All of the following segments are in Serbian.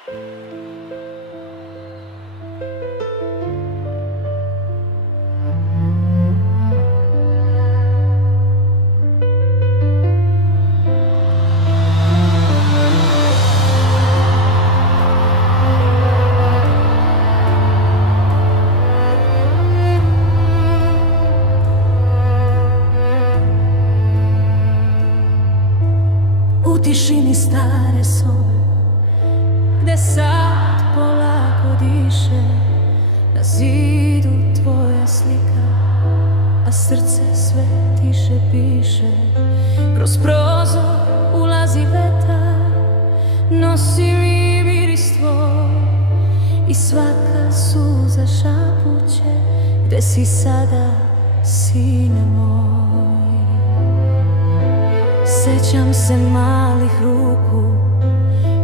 U tišini stare sobe, gde sad polako diše, na zidu tvoja slika, a srce sve tiše piše. Kroz prozor ulazi vetar, nosi mi miris tvoj, i svaka suza šapuće, gde si sada, sine moj. Sećam se malih ruku,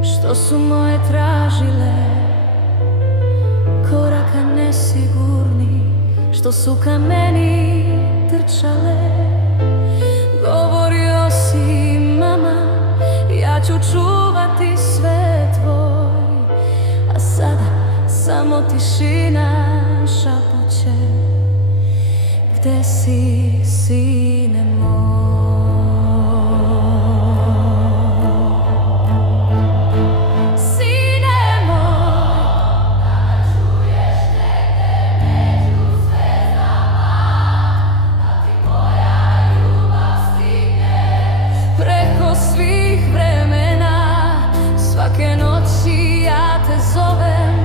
što su moje tražile, koraka nesigurni, što su ka meni trčale. Govorio si mama, ja ću čuvati sve tvoj, a sada samo tišina šapuće, gde si, sine moj. Svih vremena, svake noći ja te zovem.